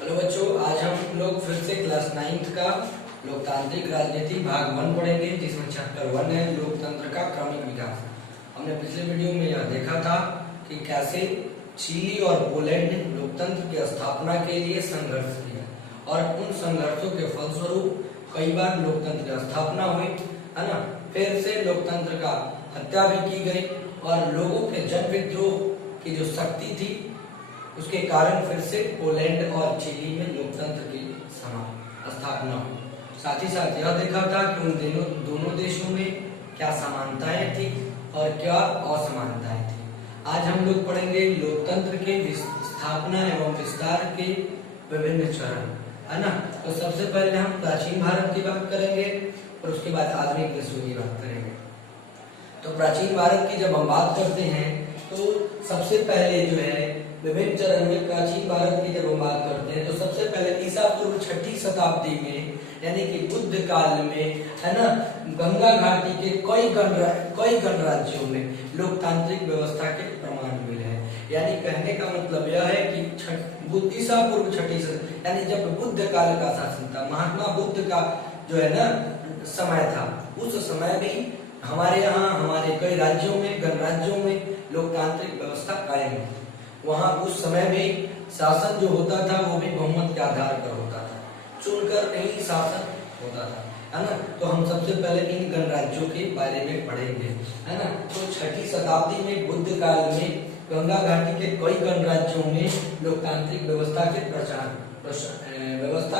Hello बच्चों, आज हम लोग फिर से क्लास 9th का लोकतांत्रिक राजनीति भाग 1 पढ़ेंगे, जिसमें चैप्टर 1 है लोकतंत्र का क्रमिक विकास। हमने पिछले वीडियो में यह देखा था कि कैसे चिली और पोलैंड ने लोकतंत्र की स्थापना के लिए संघर्ष किया और उन संघर्षों के फलस्वरूप कई बार लोकतंत्र की स्थापना हुई, है ना। फिर से लोकतंत्र का हत्या भी की गई और लोगों के जन विद्रोह की जो शक्ति थी उसके कारण फिर से पोलैंड और चिली में लोकतंत्र की स्थापना हुई। साथ ही साथ यह देखा था कि उन दोनों देशों में क्या समानताएं थी और क्या असमानताएं थी। आज हम लोग पढ़ेंगे लोकतंत्र के स्थापना एवं विस्तार के विभिन्न चरण, है ना। तो सबसे पहले हम प्राचीन भारत की बात करेंगे और उसके बाद आधुनिक विश्व की बात करेंगे। तो प्राचीन भारत की जब हम बात करते हैं तो सबसे पहले जो है विभिन्न चरण में प्राचीन भारत की जब हम बात करते हैं तो सबसे पहले ईसा पूर्व 6ठी शताब्दी में, यानी कि बुद्ध काल में, है ना, गंगा घाटी के कई गणराज्यों में लोकतांत्रिक व्यवस्था के प्रमाण मिले हैं। यानी कहने का मतलब यह है कि ईसा पूर्व 6ठी शताब्दी, यानी जब बुद्ध काल का शासन था, महात्मा बुद्ध का जो है ना समय था, उस समय भी हमारे यहाँ हमारे कई राज्यों में, गणराज्यों में लोकतांत्रिक व्यवस्था कायम है। वहां उस समय भी शासन जो होता था वो भी बहुमत के आधार पर होता था, चुनकर नहीं शासन होता था, है ना। तो हम सबसे पहले इन गणराज्यों के बारे में पढ़ेंगे, है ना। तो 6ठी शताब्दी में बुद्ध काल में गंगा घाटी के कई गणराज्यों में लोकतांत्रिक व्यवस्था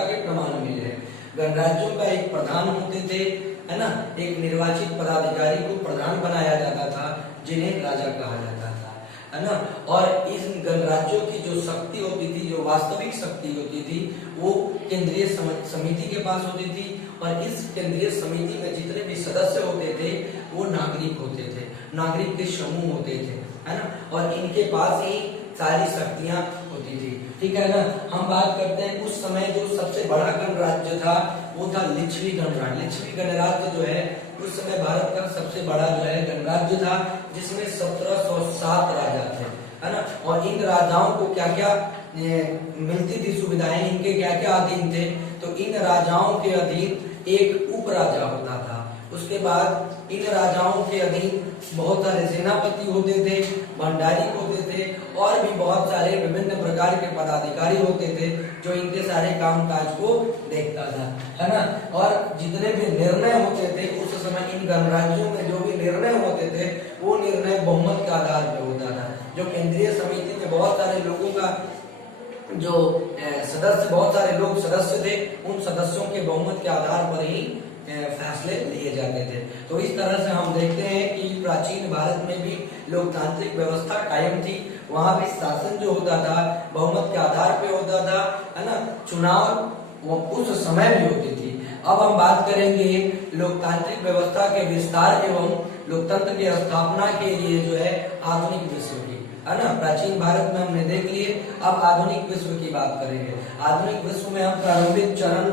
के प्रमाण मिले हैं। गणराज्यों का एक प्रधान होते थे, है ना, एक निर्वाचित पदाधिकारी को प्रधान बनाया जाता था जिन्हें राजा कहा जाता था, है ना। और इस गणराज्यों की जो शक्ति होती थी, जो वास्तविक शक्ति होती थी, वो केंद्रीय समिति के पास होती थी और इस केंद्रीय समिति में जितने भी सदस्य होते थे वो नागरिक होते थे, नागरिक के समूह होते थे, है ना। और इनके पास ही सारी शक्तियां होती थी, ठीक है ना। हम बात करते हैं उस समय जो सबसे बड़ा गणराज्य था वो था लिच्छवी गणराज्य। लिच्छवी गणराज्य जो है उस समय भारत का सबसे बड़ा जो है गणराज्य था, जिसमें 1707 राजा थे, है ना। और इन राजाओं को क्या क्या मिलती थी सुविधाएं, इनके क्या क्या अधीन थे। तो इन राजाओं के अधीन एक उप राजा होता था, उसके बाद इन राजाओं के अधीन बहुत सारे सेनापति होते थे, भंडारी होते थे और भी बहुत सारे विभिन्न प्रकार के पदाधिकारी होते थे जो इनके सारे कामकाज को देखता था, है ना। और जितने भी निर्णय होते थे उस समय इन गणराज्यों में जो भी निर्णय होते थे वो निर्णय बहुमत के आधार पर होता था। जो केंद्रीय समिति में बहुत सारे लोगों का जो सदस्य, बहुत सारे लोग सदस्य थे, उन सदस्यों के बहुमत के आधार पर ही फैसले लिए जाते थे। तो इस तरह से हम देखते हैं कि प्राचीन भारत में भी लोकतांत्रिक व्यवस्था कायम थी। वहां भी शासन जो होता था बहुमत के आधार पे होता था, है ना। चुनाव वो उस समय भी होती थी। अब हम बात करेंगे लोकतांत्रिक व्यवस्था के विस्तार एवं लोकतंत्र की स्थापना के लिए जो है आधुनिक विश्व की, है ना। प्राचीन भारत में हमने देख लिए, अब आधुनिक विश्व की बात करेंगे। आधुनिक विश्व में हम प्रारंभिक चरण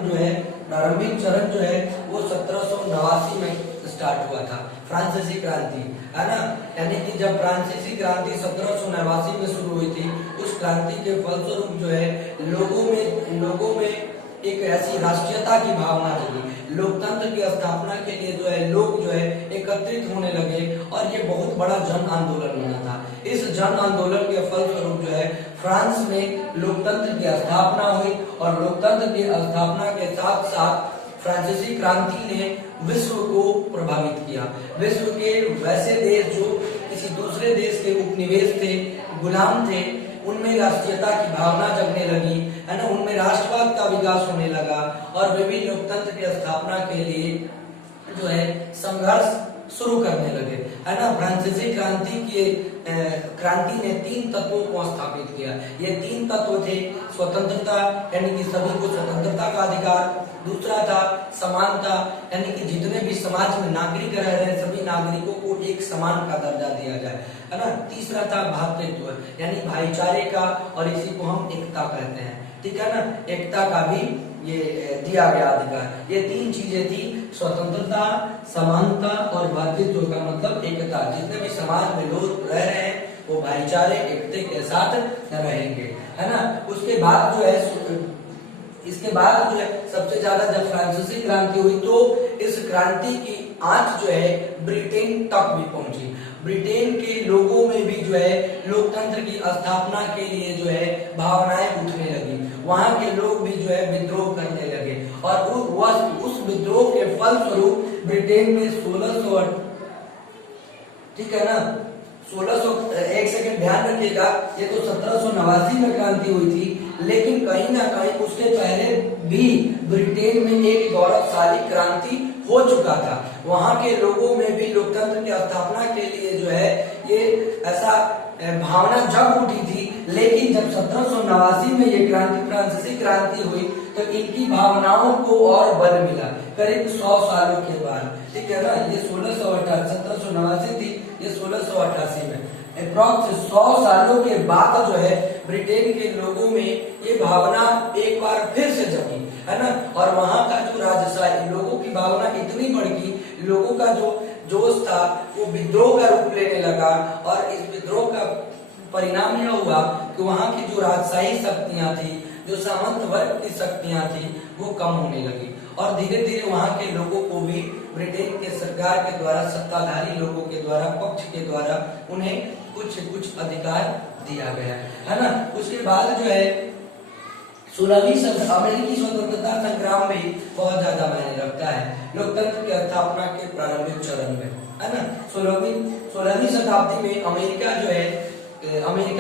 जो है वो 1789 में स्टार्ट हुआ था, फ्रांसीसी क्रांति, है ना। यानी कि जब फ्रांसीसी क्रांति 1789 में शुरू हुई थी, उस क्रांति के फलस्वरूप जो है लोगों में एक ऐसी राष्ट्रीयता की भावना जगी। लोकतंत्र की स्थापना के लिए जो है लोग जो है एकत्रित होने लगे और ये बहुत बड़ा जन आंदोलन बना था। इस जन आंदोलन के फलस्वरूप जो है फ्रांस में लोकतंत्र की स्थापना हुई और लोकतंत्र की स्थापना के साथ साथ फ्रांसीसी क्रांति ने विश्व को प्रभावित किया। विश्व के वैसे देश जो किसी दूसरे देश के उपनिवेश थे, गुलाम थे, उनमें राष्ट्रीयता की भावना जगने लगी, है ना। उनमें राष्ट्रवाद का विकास होने लगा और वे भी लोकतंत्र की स्थापना के लिए जो है संघर्ष शुरू करने लगे, है ना। फ्रांसीसी क्रांति ने 3 तत्वों को स्थापित किया। ये 3 तत्व थे: स्वतंत्रता, यानी कि सभी को स्वतंत्रता का अधिकार; दूसरा था समानता, यानी कि जितने भी समाज में नागरिक रह रहे हैं सभी नागरिकों को एक समान का दर्जा दिया जाए, है ना। तीसरा था भ्रातृत्व, यानी भाईचारे का, और इसी को हम एकता कहते हैं, ठीक है ना। एकता का भी ये दिया गया अधिकार। ये 3 चीजें थी: स्वतंत्रता, समानता और भ्रातृत्व का मतलब एकता। जितने भी समाज में लोग रह रहे हैं वो भाईचारे, एकता के साथ रहेंगे, है ना। उसके बाद जो है इसके बाद जो है सबसे ज्यादा जब फ्रांसीसी क्रांति हुई तो इस क्रांति की आंच जो है ब्रिटेन तक भी पहुंची। ब्रिटेन के लोगों में भी जो है लोकतंत्र की स्थापना के लिए जो है भावनाएं उठने लगी। वहां के लोग भी जो है विद्रोह करने लगे और उस विद्रोह के फलस्वरूप ब्रिटेन में 1600, ठीक है ना, 1600, एक सेकंड ध्यान रखिएगा, ये तो 1789 में क्रांति हुई थी, लेकिन कहीं ना कहीं उसके पहले भी ब्रिटेन में एक गौरवशाली क्रांति हो चुका था। वहां के लोगों में भी लोकतंत्र की स्थापना के लिए जो है ये ऐसा भावना जग उठी थी। लेकिन जब 1789 में ये क्रांति फ्रांसीसी क्रांति हुई तो इनकी भावनाओं को और बल मिला करीब 100 सालों के बाद, ठीक है ना। ये 1789 थी, ये 1688 में, अप्रॉक्स 100 सालों के बाद जो है ब्रिटेन के लोगों में ये भावना एक बार फिर से जगी, है ना। और वहां का जो राजशाही लोगों की भावना इतनी बढ़ गई, लोगों का जो जोश था वो विद्रोह का रूप लेने लगा और इस विद्रोह का परिणाम यह हुआ कि वहां की जो राजशाही शक्तियां थी, जो सामंत वर्ग की शक्तियां थी, वो कम होने लगी और धीरे धीरे वहां के लोगों को भी ब्रिटेन के सरकार के द्वारा, सत्ताधारी लोगों के द्वारा, पक्ष के द्वारा उन्हें कुछ अधिकार दिया गया, है ना। उसके बाद जो है 16वीं अमेरिकी स्वतंत्रता संग्राम में बहुत ज्यादा मायने रखता है लोकतंत्र की स्थापना के प्रारंभिक चरण में, है ना। 16वीं शताब्दी में अमेरिका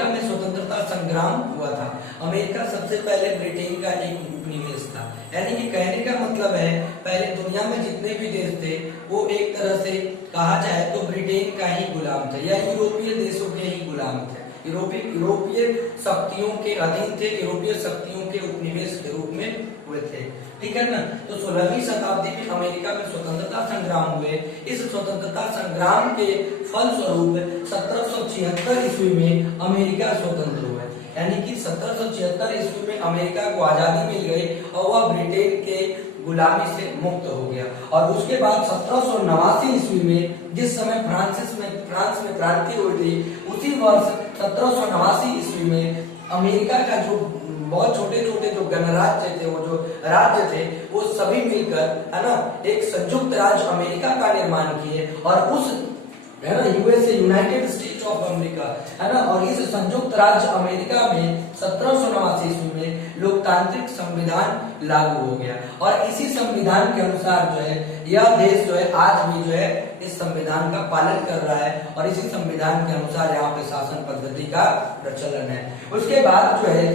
में स्वतंत्रता संग्राम हुआ था। अमेरिका सबसे पहले ब्रिटेन का एक उपनिवेश था, यानी कि कहने का मतलब है पहले दुनिया में जितने भी देश थे वो एक तरह से कहा जाए तो ब्रिटेन का ही गुलाम थे या यूरोपीय देशों के ही गुलाम थे। यूरोपीय शक्तियों के अधीन थे, यूरोपीय शक्तियों के उपनिवेश के रूप में हुए थे, ठीक है ना। तो 16वीं शताब्दी में अमेरिका में स्वतंत्रता संग्राम हुए। इस स्वतंत्रता संग्राम के फलस्वरूप 1776 ईस्वी में अमेरिका स्वतंत्र हुआ, यानी कि 1776 ईस्वी में अमेरिका को आजादी मिल गई और वह ब्रिटेन के गुलामी से मुक्त हो गया। और उसके बाद 1789 ईस्वी में जिस समय फ्रांस में क्रांति हुई थी, उसी वर्ष 1789 ईस्वी में अमेरिका का जो बहुत छोटे छोटे जो गणराज्य थे, वो जो राज्य थे, वो सभी मिलकर, है ना, एक संयुक्त राज्य अमेरिका का निर्माण किए और उस, है ना, USA, United states of America, है ना, और इस संयुक्त राज्य अमेरिका में 1789 ईस्वी में लोकतांत्रिक संविधान लागू हो गया और इसी संविधान के अनुसार जो है यह देश जो है आज भी जो है इस संविधान का पालन कर रहा है और इसी संविधान के अनुसार यहाँ पे शासन पद्धति का प्रचलन है। उसके बाद जो है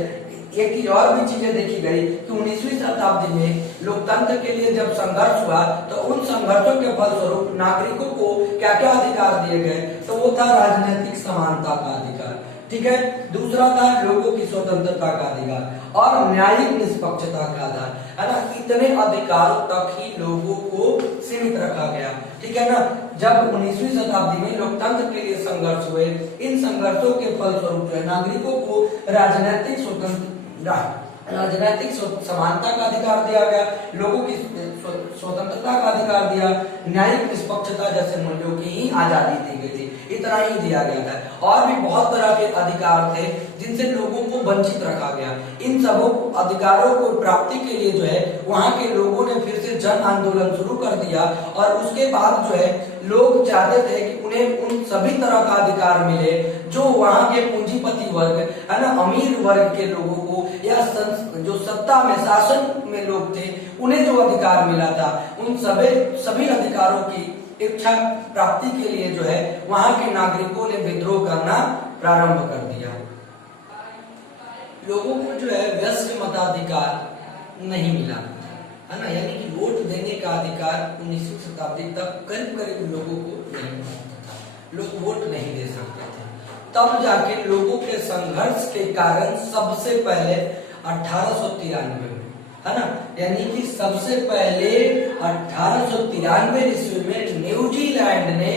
एक चीज और भी चीजें देखी गई कि 19वीं शताब्दी में लोकतंत्र के लिए जब संघर्ष हुआ तो उन संघर्षों के फलस्वरूप नागरिकों को क्या क्या अधिकार दिए गए, तो वो था राजनीतिक समानता का अधिकार, ठीक है। दूसरा था लोगों की स्वतंत्रता का अधिकार और न्यायिक निष्पक्षता का आधार, है ना। इतने अधिकारों तक ही लोगों को सीमित रखा गया, ठीक है ना। जब 19वीं शताब्दी में लोकतंत्र के लिए संघर्ष हुए, इन संघर्षों के फलस्वरूप जो है नागरिकों को राजनीतिक समानता का अधिकार दिया गया, लोगों की स्वतंत्रता का अधिकार दिया, न्यायिक निष्पक्षता जैसे मूल्यों की ही आजादी दी गई थी, इतना ही दिया गया था। और भी बहुत तरह के अधिकार थे जिनसे लोगों को वंचित रखा गया। इन सब अधिकारों को प्राप्ति के लिए जो है वहां के लोगों ने फिर से जन आंदोलन शुरू कर दिया और उसके बाद जो है लोग चाहते थे कि उन्हें उन सभी तरह का अधिकार मिले जो वहां के पूंजीपति वर्ग, है ना, अमीर वर्ग के लोगों को या जो सत्ता में, शासन में लोग थे, उन्हें जो अधिकार मिला था, उन सभी अधिकारों की इच्छा प्राप्ति के लिए जो है वहां के नागरिकों ने विद्रोह करना प्रारंभ कर दिया। लोगों को जो है व्यस्क मताधिकार नहीं मिला, है ना, यानी कि वोट देने का अधिकार 19वीं शताब्दी तक करीब करीब लोगों को नहीं मिलता था, लोग वोट नहीं दे सकते थे। तब जाके लोगों के संघर्ष के कारण सबसे पहले 1893 में, है ना, यानी कि सबसे पहले 1893 ईस्वी में न्यूजीलैंड ने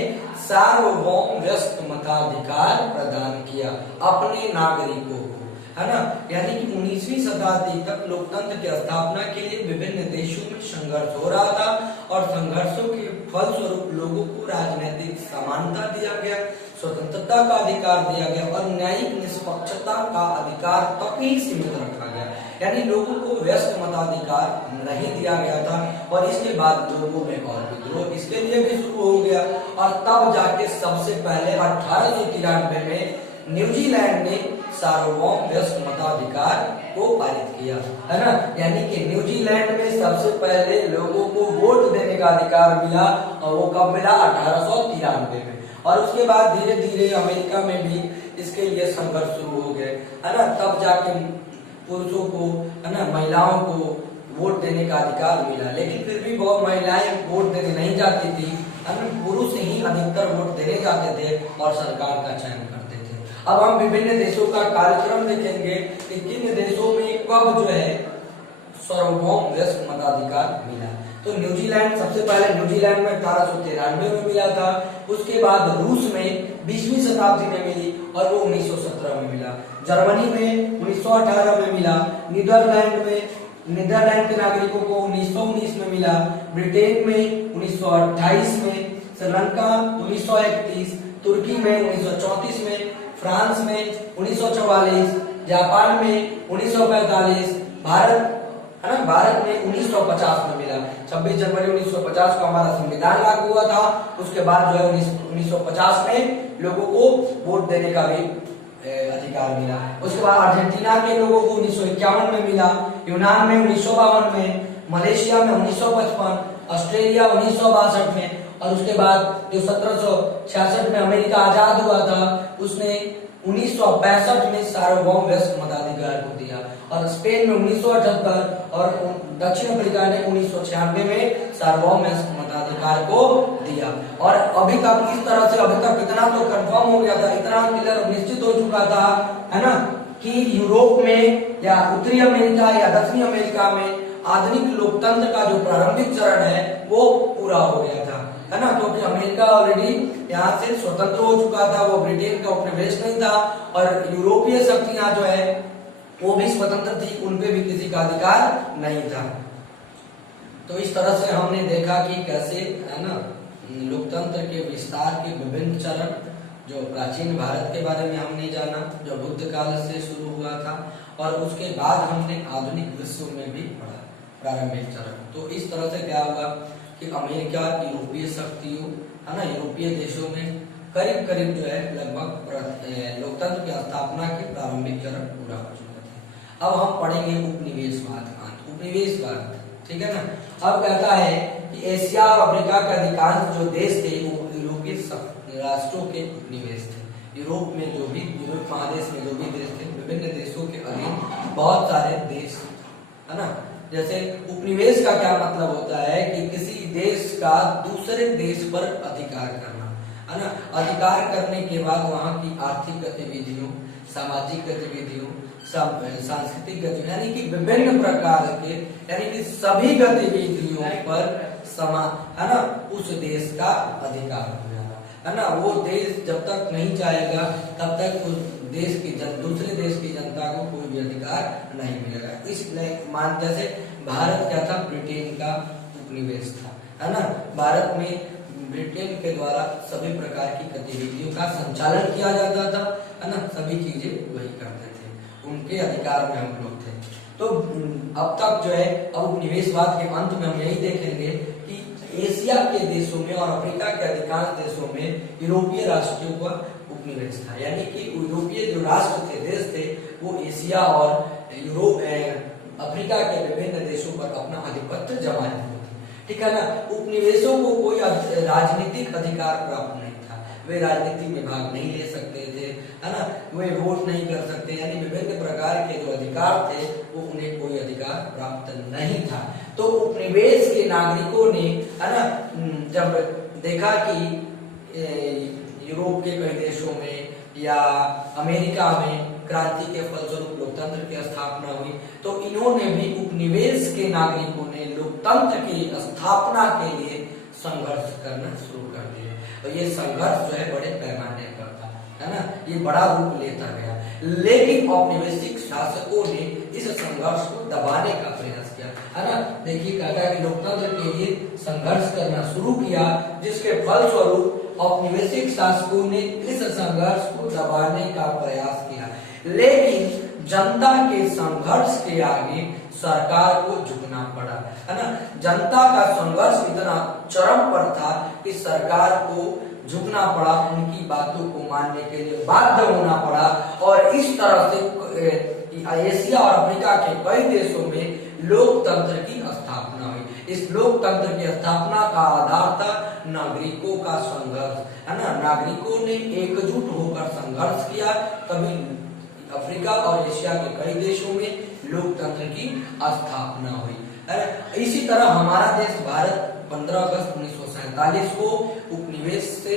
सार्वभौम व्यस्क मताधिकार प्रदान किया अपने नागरिकों को, है ना। यानी कि 19वीं शताब्दी तक लोकतंत्र की स्थापना के लिए विभिन्न देशों में संघर्ष हो रहा था और संघर्षों के फलस्वरूप लोगों को राजनीतिक समानता दिया गया, स्वतंत्रता का अधिकार दिया गया और न्यायिक निष्पक्षता का अधिकार तक ही सीमित रखा गया। यानी लोगों को वयस्क मताधिकार नहीं दिया गया था और इसके बाद लोगों में और विद्रोह इसके लिए भी शुरू हो गया और तब जाके सबसे पहले 1893 में न्यूजीलैंड ने सार्वभौम वयस्क मताधिकार को पारित किया, है ना। यानी कि न्यूजीलैंड में सबसे पहले लोगों को वोट देने का अधिकार मिला और वो कब मिला? 1893 में। और उसके बाद धीरे धीरे अमेरिका में भी इसके लिए संघर्ष शुरू हो गए, है ना। तब जाके पुरुषों को, है ना, महिलाओं को वोट देने का अधिकार मिला, लेकिन फिर भी बहुत महिलाएं वोट देने नहीं जाती थी, है ना। पुरुष ही अधिकतर वोट देने जाते थे और सरकार का चयन करते थे। अब हम विभिन्न देशों का कार्यक्रम देखेंगे कि किन देशों में कब जो है सार्वभौम वयस्क मताधिकार मिला। तो न्यूजीलैंड, सबसे पहले न्यूजीलैंड में 1893 में मिला था। उसके बाद रूस में 20वीं शताब्दी में मिली और वो 1917 में मिला। जर्मनी में 1918 में मिला। नीदरलैंड के नागरिकों को 1919 में मिला। ब्रिटेन में 1928 में, श्रीलंका 1931, तुर्की में 1934 में, फ्रांस में 1944, जापान में 1945, भारत, है ना, भारत में 1950 में मिला। 26 जनवरी 1950 को हमारा संविधान लागू हुआ था। उसके बाद जो है 1950 में लोगों को वोट देने का भी अधिकार मिला। उसके बाद अर्जेंटीना के लोगों को 1951 में मिला, यूनान में 1952 में, मलेशिया में 1955, ऑस्ट्रेलिया 1962 में और उसके बाद जो 1766 में अमेरिका आजाद हुआ था उसने 1965 में सार्वभौम वयस्क मताधिकार को दिया और स्पेन में 1978 और दक्षिण अफ्रीका ने 1996 में सार्वभौम वयस्क मताधिकार को दिया। और अभी तक इस तरह से अभी तक इतना तो कंफर्म हो गया था, इतना क्लियर निश्चित हो चुका था, है ना, कि यूरोप में या उत्तरी अमेरिका या दक्षिणी अमेरिका में आधुनिक लोकतंत्र का जो प्रारंभिक चरण है वो पूरा हो गया था, है ना। क्योंकि अमेरिका ऑलरेडी यहाँ से स्वतंत्र हो चुका था, वो ब्रिटेन का उपनिवेश नहीं था और यूरोपीय शक्तियां जो है वो भी स्वतंत्र थी, उनपे भी किसी का अधिकार नहीं था। तो इस तरह से हमने देखा कि कैसे, है ना, लोकतंत्र के विस्तार के विभिन्न चरण, जो प्राचीन भारत के बारे में हमने जाना जो बुद्ध काल से शुरू हुआ था और उसके बाद हमने आधुनिक विश्व में भी पढ़ा प्रारंभिक चरण। तो इस तरह से क्या हुआ कि अमेरिका, यूरोपीय शक्तियों, है ना, यूरोपीय देशों में करीब करीब जो है लगभग लोकतंत्र की स्थापना के प्रारंभिक चरण पूरा हो चुका था। अब हम पढ़ेंगे उपनिवेशवाद। उपनिवेशवाद, ठीक है ना। अब कहता है कि एशिया और अफ्रीका के अधिकांश जो देश थे वो यूरोपीय राष्ट्रों के उपनिवेश थे। यूरोप में जो भी, यूरोप महादेश में जो भी देश थे, विभिन्न देशों के अधीन बहुत सारे देश, है ना। जैसे उपनिवेश का क्या मतलब होता है कि किसी देश का दूसरे देश पर अधिकार करना, है ना। अधिकार करने के बाद वहां की आर्थिक गतिविधियों, सामाजिक गतिविधियों, सांस्कृतिक गतिविधियों, यानी कि विभिन्न प्रकार के, यानी कि सभी गतिविधियों पर है ना, उस देश का अधिकार हो जाएगा, है ना। वो देश जब तक नहीं चाहेगा तब तक उस देश की दूसरे देश की जनता को कोई भी अधिकार नहीं मिलेगा। इसलिए मान, जैसे भारत क्या था, ब्रिटेन का उपनिवेश था, है ना। भारत में ब्रिटेन के द्वारा सभी प्रकार की गतिविधियों का संचालन किया जाता था, है ना। सभी चीजें वही करते थे, उनके अधिकार में हम लोग थे। तो अब तक जो है, अब उपनिवेशवाद के अंत में हम यही देखेंगे कि एशिया के देशों में और अफ्रीका के अधिकांश देशों में यूरोपीय राष्ट्रों का उपनिवेश था, यानी कि यूरोपीय जो राष्ट्र थे, देश थे, वो एशिया और अफ्रीका के विभिन्न देशों पर अपना आधिपत्य जमाए हुए थे, ठीक है ना। उपनिवेशों को कोई राजनीतिक अधिकार प्राप्त नहीं था, वे राजनीति में भाग नहीं ले सकते थे, है ना, वे वोट नहीं कर सकते, यानी विभिन्न प्रकार के जो अधिकार थे वो उन्हें कोई अधिकार प्राप्त नहीं था। तो उपनिवेश के नागरिकों ने, है ना, जब देखा कि यूरोप के कई देशों में या अमेरिका में क्रांति के फलस्वरूप लोकतंत्र की स्थापना हुई, तो इन्होंने भी, उपनिवेश के नागरिकों ने लोकतंत्र की स्थापना के लिए संघर्ष करना शुरू कर दिया। और ये संघर्ष जो है बड़े पैमाने पर था, है ना, ये बड़ा रूप लेता गया। लेकिन औपनिवेशिक शासकों ने इस संघर्ष को दबाने का प्रयास किया, है ना। देखिए, कहता है कि लोकतंत्र के लिए संघर्ष करना शुरू किया, जिसके फलस्वरूप औपनिवेशिक शासकों ने इस संघर्ष को दबाने का प्रयास किया, लेकिन जनता के संघर्ष के आगे सरकार को झुकना पड़ा, है ना। जनता का संघर्ष इतना चरम पर था कि सरकार को झुकना पड़ा, उनकी बातों को मानने के लिए बाध्य होना पड़ा। और इस तरह से एशिया और अफ्रीका के कई देशों में लोकतंत्र की स्थापना हुई। इस लोकतंत्र की स्थापना का आधार था नागरिकों का संघर्ष, है ना। नागरिकों ने एकजुट होकर संघर्ष किया, तभी अफ्रीका और एशिया के कई देशों में लोकतंत्र की स्थापना हुई, है। इसी तरह हमारा देश भारत 15 अगस्त 1947 को उपनिवेश से,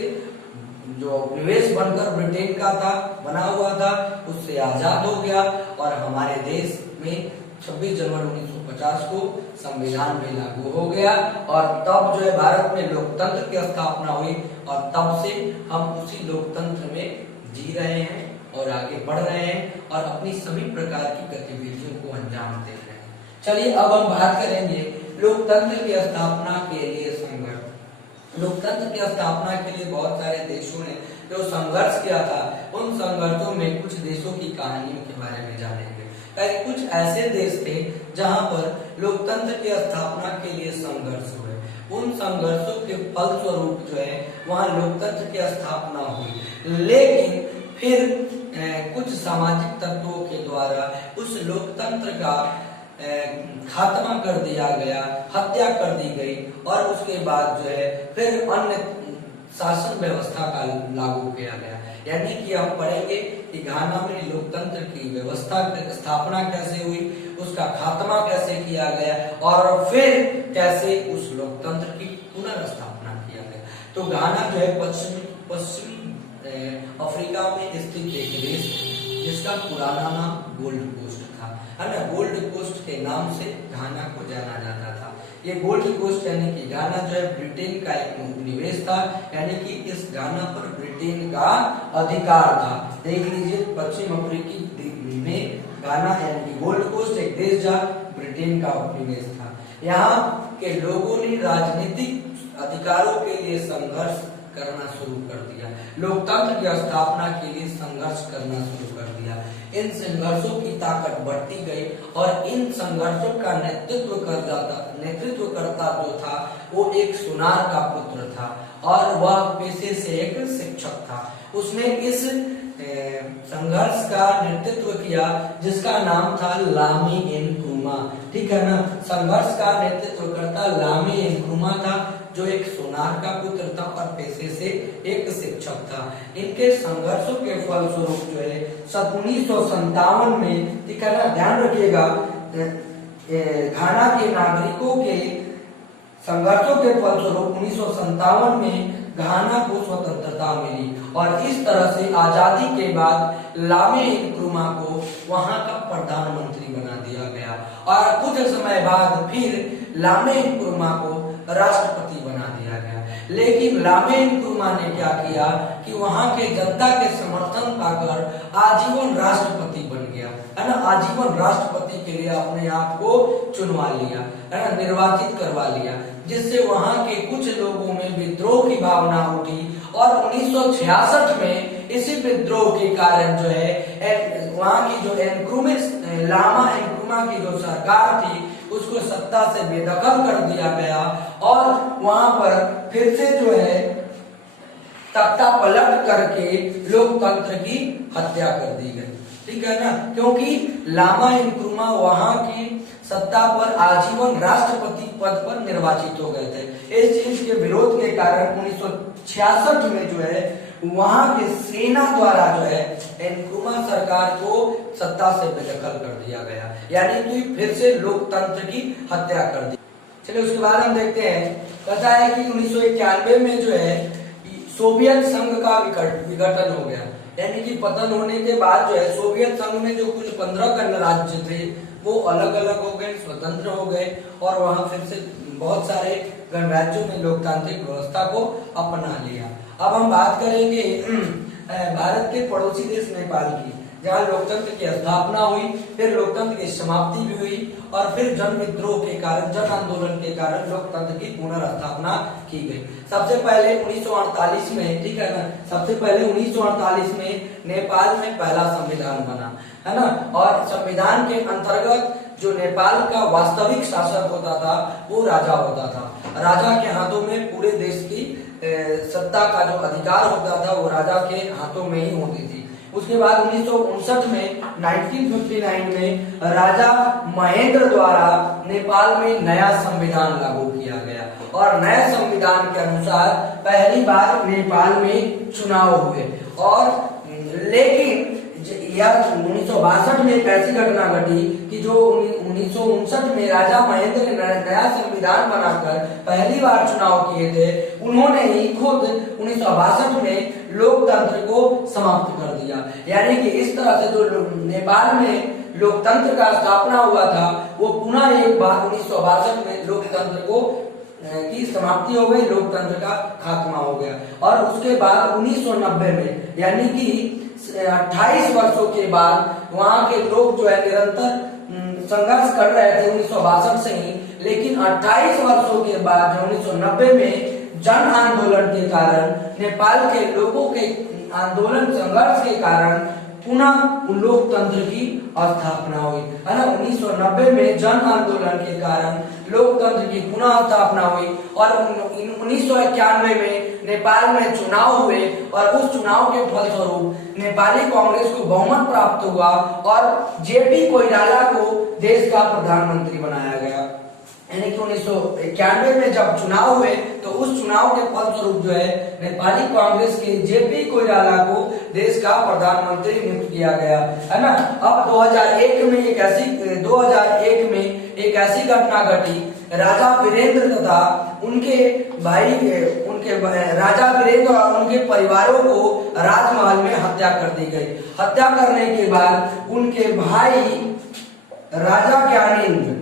जो उपनिवेश बनकर ब्रिटेन का था, बना हुआ था, उससे आजाद हो गया और हमारे देश में 26 जनवरी 1950 को संविधान में लागू हो गया। और तब जो है भारत में लोकतंत्र की स्थापना हुई और तब से हम उसी लोकतंत्र में जी रहे हैं और आगे बढ़ रहे हैं और अपनी सभी प्रकार की गतिविधियों को अंजाम दे रहे हैं। चलिए अब हम बात करेंगे लोकतंत्र की स्थापना के लिए संघर्ष। लोकतंत्र की स्थापना के लिए बहुत सारे देशों ने जो संघर्ष किया था, उन संघर्षों में कुछ देशों की कहानियों के बारे में जानेंगे। कुछ ऐसे देश थे जहां पर लोकतंत्र की स्थापना के लिए संघर्ष हुए, उन संघर्षों के फलस्वरूप जो है वहां लोकतंत्र की स्थापना हुई, लेकिन फिर कुछ सामाजिक तत्वों के द्वारा उस लोकतंत्र का खात्मा कर दिया गया, हत्या कर दी गई और उसके बाद जो है फिर अन्य शासन व्यवस्था का लागू किया गया। यानी कि हम पढ़ेंगे कि घाना में लोकतंत्र की व्यवस्था की स्थापना कैसे हुई, उसका खात्मा कैसे किया गया और फिर कैसे उस लोकतंत्र की पुनर्स्थापना किया गया। तो घाना जो है पश्चिमी अफ्रीका में स्थित एक देश जिसका पुराना नाम गोल्ड कोस्ट था, है ना। गोल्ड कोस्ट के नाम से घाना को जाना जाता था। ये गोल्ड कोस्ट यानी कि घाना जो है ब्रिटेन का एक उपनिवेश था, यानी कि इस घाना पर ब्रिटेन का अधिकार था। देख लीजिए पश्चिम अफ्रीकी में घाना यानी कि गोल्ड कोस्ट एक देश जहाँ ब्रिटेन का उपनिवेश था। यहाँ के लोगों ने राजनीतिक अधिकारों के लिए संघर्ष करना शुरू कर दिया, लोकतंत्र की स्थापना के लिए संघर्ष करना शुरू कर दिया। इन संघर्षों की ताकत बढ़ती गई और इन संघर्षों का नेतृत्व करता जो था वो एक सुनार का पुत्र था और वह पेशे से एक शिक्षक था। उसने इस संघर्ष का नेतृत्व किया जिसका नाम था लामी एनक्रुमा, ठीक है ना। संघर्ष का नेतृत्व करता लामी एनक्रुमा था, जो एक सोनार का पुत्र था और पेशे से एक शिक्षक था। इनके संघर्षों के फलस्वरूप जो है 1957 में, ठीक है ना, ध्यान रखिएगा, घाना के नागरिकों के संघर्षों के फलस्वरूप 1957 में घाना को स्वतंत्रता मिली और इस तरह से आजादी के बाद लामे एनक्रुमा को वहां का प्रधानमंत्री बना दिया गया और कुछ समय बाद फिर लामे एनक्रुमा को राष्ट्रपति बना दिया गया। लेकिन लामे एनक्रुमा ने क्या किया कि वहां के जनता के समर्थन पाकर आजीवन राष्ट्रपति बन गया, है ना। आजीवन राष्ट्रपति के लिए अपने आप को चुनवा लिया, है ना, निर्वाचित करवा लिया, जिससे वहां के कुछ लोगों में विद्रोह की भावना उठी और 1966 में इसी विद्रोह के कारण जो है वहां की जो लामा एनक्रुमा की जो सरकार थी उसको सत्ता से बेदखल कर दिया गया और वहां पर फिर से जो है तख्ता पलट करके लोकतंत्र की हत्या कर दी गई, ठीक है ना। क्योंकि लामा एनक्रुमा वहां की सत्ता पर आजीवन राष्ट्रपति पद पर निर्वाचित हो गए थे। इस चीज के विरोध के कारण 1966 में जो है वहां के सेना द्वारा जो है एनक्रुमा सरकार को सत्ता से बेदखल कर दिया गया, यानी कि फिर से लोकतंत्र की हत्या कर दी। चलिए उसके बाद हम देखते हैं, कहता है कि 1991 में जो है सोवियत संघ का विघटन हो गया, यानी कि पतन होने के बाद जो है सोवियत संघ में जो कुल 15 गणराज्य थे वो अलग अलग हो गए, स्वतंत्र हो गए और वहां फिर से बहुत सारे गणराज्यों में लोकतांत्रिक व्यवस्था को अपना लिया। अब हम बात करेंगे भारत के पड़ोसी देश नेपाल की। जहाँ लोकतंत्र की स्थापना हुई, फिर लोकतंत्र की समाप्ति भी हुई और फिर जन विद्रोह के कारण, जन आंदोलन के कारण लोकतंत्र की पुनर्स्थापना की गई। सबसे पहले 1948 में, ठीक है ना, सबसे पहले 1948 में नेपाल में पहला संविधान बना, है ना, और संविधान के अंतर्गत जो नेपाल का वास्तविक शासक होता था वो राजा होता था। राजा के हाथों में पूरे देश की सत्ता का जो अधिकार होता था वो राजा के हाथों में ही होती थी। उसके बाद 1959 में 1959 में राजा महेंद्र द्वारा नेपाल में नया संविधान लागू किया गया और नए संविधान के अनुसार पहली बार नेपाल में चुनाव हुए। और लेकिन यह 1962 में एक ऐसी घटना घटी कि जो 1959 में राजा महेंद्र ने नया संविधान बनाकर पहली बार चुनाव किए थे, उन्होंने ही खुद 1962 में लोकतंत्र को समाप्त कर दिया। यानी कि इस तरह से जो नेपाल में लोकतंत्र का स्थापना हुआ था वो पुनः एक बार 1962 में लोकतंत्र को की समाप्ति हो गई, लोकतंत्र का खात्मा हो गया। और उसके बाद 1990 में, यानी कि 28 वर्षों के बाद वहां के लोग जो है निरंतर संघर्ष कर रहे थे 1962 से ही, लेकिन 28 वर्षों के बाद जो 1990 में जन आंदोलन के कारण, नेपाल के लोगों के आंदोलन संघर्ष के कारण पुनः लोकतंत्र की स्थापना हुई, है ना। 1990 में जन आंदोलन के कारण लोकतंत्र की पुनः स्थापना हुई और 1991 में नेपाल में चुनाव हुए और उस चुनाव के फलस्वरूप नेपाली कांग्रेस को बहुमत प्राप्त हुआ और जेपी कोइराला को देश का प्रधानमंत्री बनाया गया। यानी कि 1991 में जब चुनाव हुए तो उस चुनाव के फलस्वरूप जो है नेपाली कांग्रेस के जेपी कोइराला को देश का प्रधानमंत्री नियुक्त किया गया, है ना। अब 2001 में एक ऐसी घटना घटी, राजा वीरेंद्र तथा उनके भाई राजा वीरेंद्र और उनके परिवारों को राजमहल में हत्या कर दी गई। हत्या करने के बाद उनके भाई राजा ज्ञानेंद्र,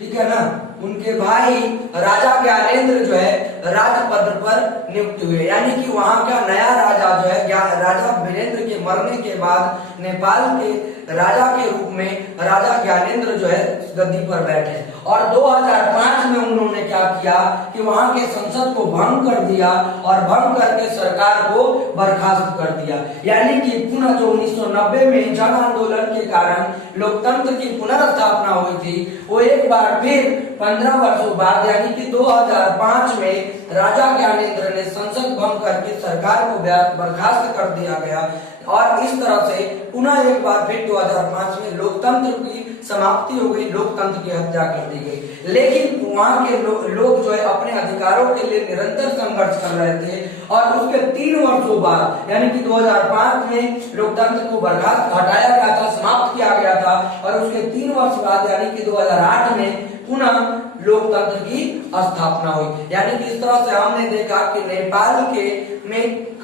ठीक है ना, उनके भाई राजा ज्ञानेंद्र जो है राजपद पर नियुक्त हुए। यानी कि वहां का नया राजा जो है, राजा वीरेंद्र के मरने के बाद नेपाल के राजा के रूप में राजा ज्ञानेंद्र जो है गद्दी पर बैठे और 2005 में उन्होंने क्या किया कि वहां के संसद को भंग कर दिया और भंग करके सरकार को बर्खास्त कर दिया। यानी कि पुनः जो 1990 में जन आंदोलन के कारण लोकतंत्र की पुनर्स्थापना हुई थी, वो एक बार फिर 15 वर्षों बाद यानी कि 2005 में राजा ज्ञानेंद्र ने संसद भंग करके सरकार को बर्खास्त कर दिया गया और इस तरह से पुनः एक बार फिर 2005 में लोकतंत्र की समाप्ति हो गई, लोकतंत्र की हत्या कर दी गई। लेकिन वहां के लोग जो है अपने अधिकारों के लिए निरंतर संघर्ष कर रहे थे और उसके 3 वर्षों बाद यानी कि 2005 में लोकतंत्र को बर्खास्त हटाया गया था, समाप्त किया गया था और उसके 3 वर्ष बाद यानी कि 2008 में पुनः लोकतंत्र की स्थापना हुई। यानी कि इस तरह से हमने देखा कि नेपाल के में